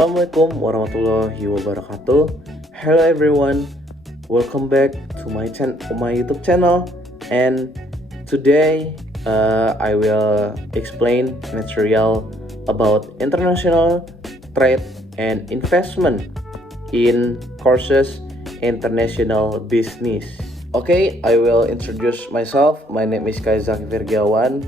Assalamualaikum warahmatullahi wabarakatuh. Hello everyone, welcome back to my YouTube channel. And today I will explain material about international trade and investment in courses international business. Okay, I will introduce myself. My name is Kaizaki Virgiawan.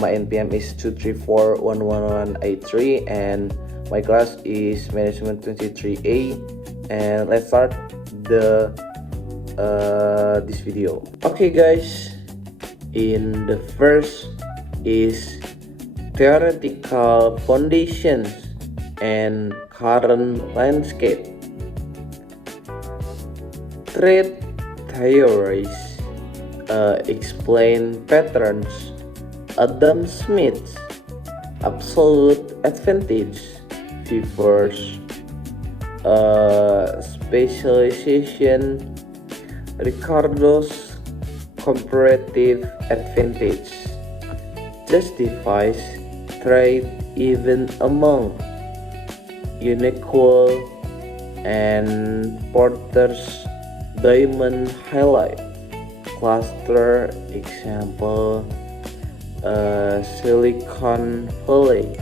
My NPM is 2341183 and my class is Management 23A, and let's start this video. Okay guys, in the first is theoretical foundations and current landscape. Trade theories explain patterns. Adam Smith's absolute advantage favors specialization. Ricardo's comparative advantage justifies trade even among unequal, and Porter's diamond highlight cluster example Silicon Valley.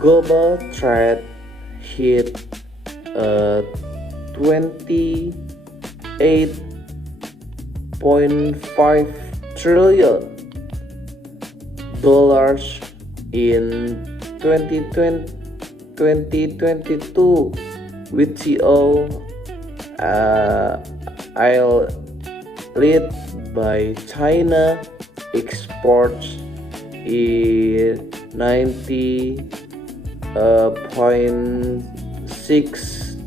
Global trade hit 28.5 trillion dollars in 2022, WTO led by China. Exports is 90.6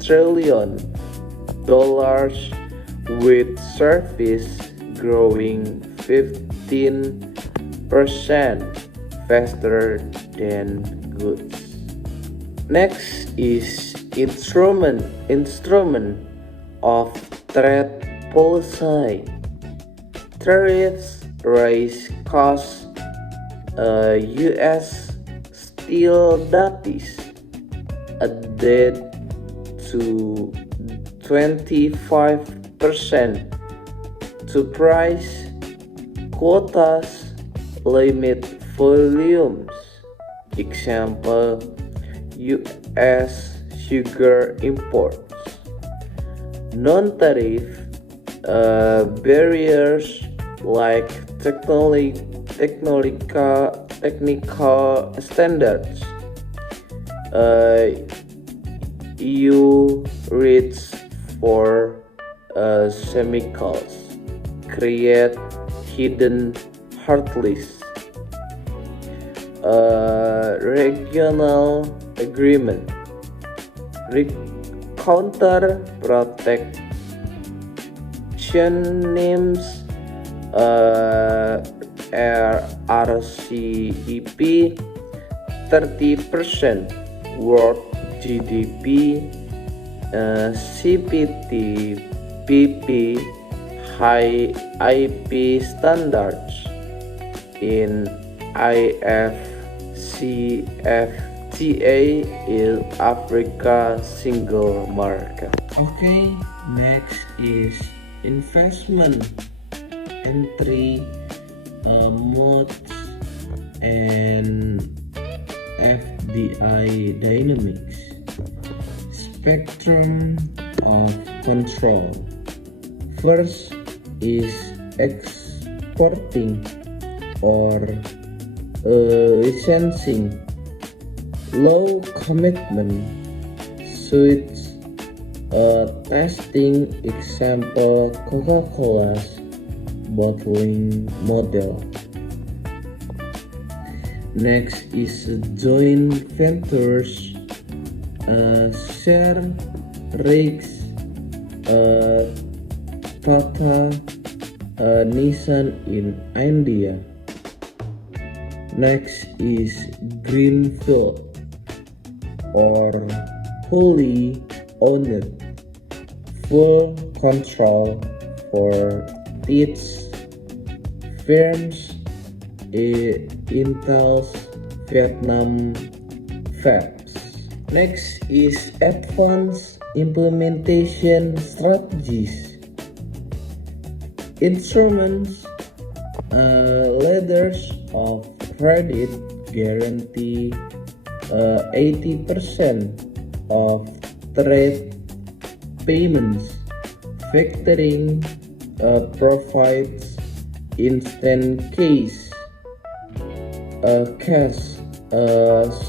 trillion dollars, with service growing 15% faster than goods. Next is instrument of trade policy. Tariffs raise costs. U.S. steel duties added to 25% to price. Quotas limit volumes. Example, U.S. sugar imports. Non-tariff barriers like technical standards. EU rates for chemicals create hidden hurdles. Regional agreement counter protectionism. RCEP 30% world GDP. CPTPP high IP standards in IFCFTA in Africa single market. Okay, next is investment entry modes and FDI dynamics. Spectrum of control. First is exporting or licensing. Low commitment switch testing, example Coca-Cola's bottling model. Next is joint ventures, share rigs, Tata, Nissan in India. Next is greenfield or wholly owned, full control for its firms. Intel's Vietnam FABs. Next is advanced implementation strategies. Instruments, letters of credit guarantee 80% of trade payments. Factoring provides instant cash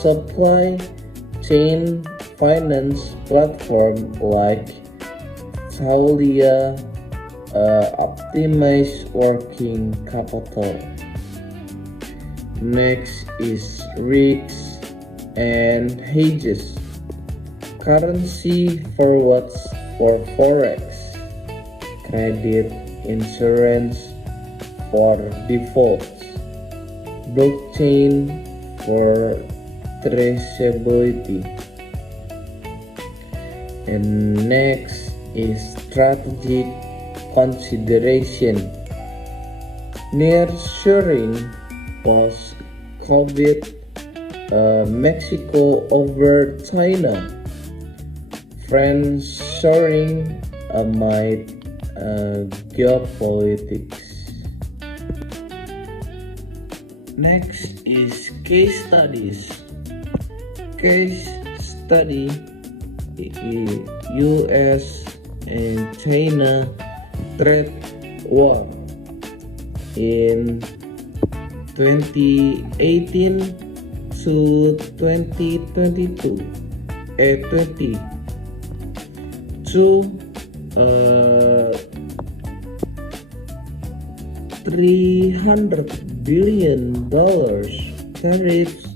supply chain finance platform like Taulia optimize working capital. Next is risks and hedges. Currency forwards for forex, credit insurance for defaults, blockchain for traceability. And next is strategic consideration. Nearshoring post-COVID, Mexico over China, friendshoring amid geopolitics. Next is case studies. Case study US and China trade war in 2018 to 2022 $300 billion tariffs,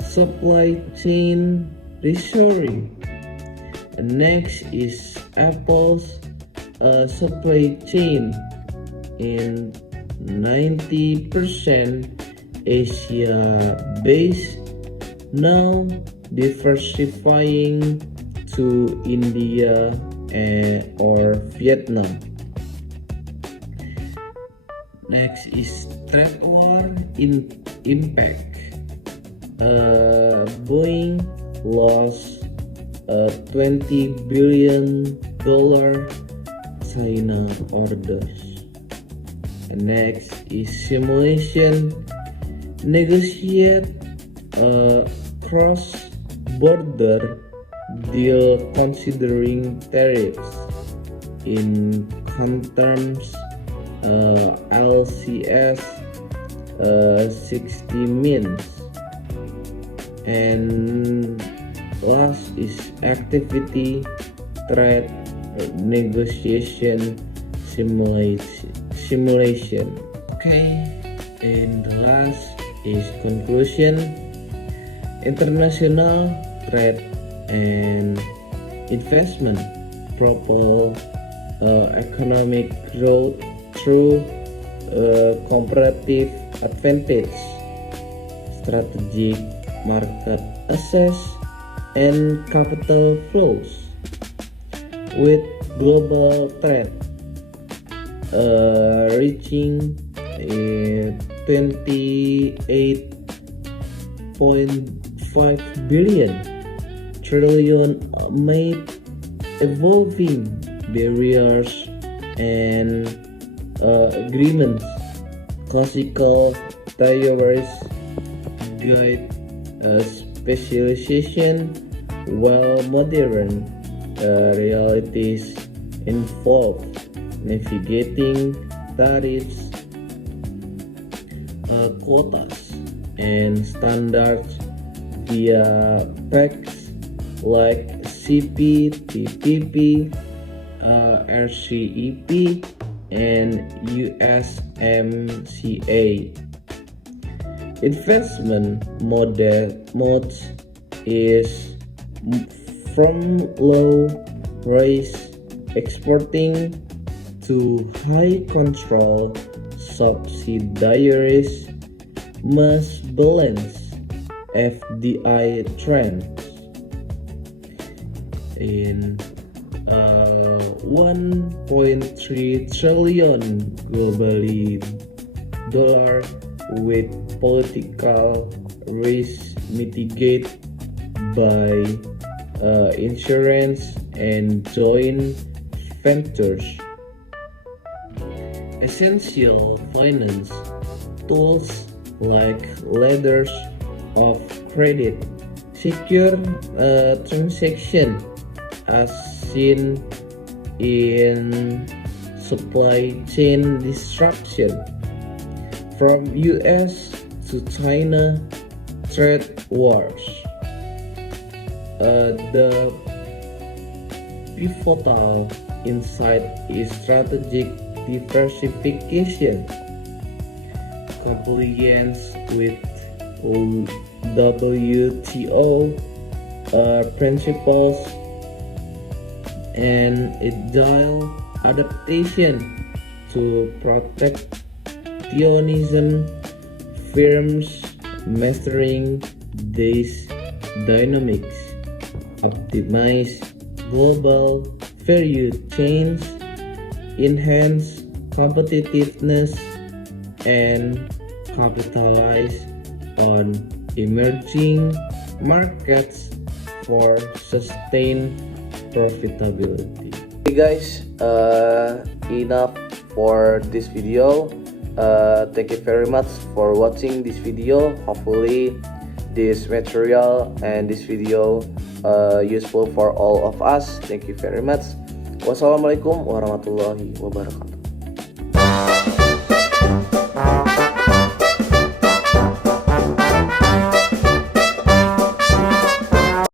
supply chain reshoring. And next is Apple's supply chain in 90% Asia based, now diversifying to India or Vietnam. Next is trade war impact. Boeing lost $20 billion China orders. And next is simulation. Negotiate cross-border deal considering tariffs in terms LCS 60 mins. And last is activity trade negotiation simulation. Okay, and the last is conclusion. International trade and investment propel economic growth through comparative advantage, strategic market access, and capital flows. With global trade reaching 28.5 billion trillion amid evolving barriers and agreements, classical theories guide specialization, while modern realities involve navigating tariffs, quotas, and standards via pacts like CPTPP, RCEP, and USMCA. Investment modes is from low risk exporting to high control subsidiaries must balance FDI trends. In 1.3 trillion globally with political risk mitigated by insurance and joint ventures. Essential finance tools like letters of credit, secure transaction as seen in supply chain disruption from US to China trade wars. The pivotal insight is strategic diversification, compliance with WTO principles, and agile adaptation to protectionism. Firms mastering these dynamics optimize global value chains, enhance competitiveness, and capitalize on emerging markets for sustained profitability. Okay guys, enough for this video. Thank you very much for watching this video. Hopefully this material and this video useful for all of us. Thank you very much. Wassalamualaikum warahmatullahi wabarakatuh.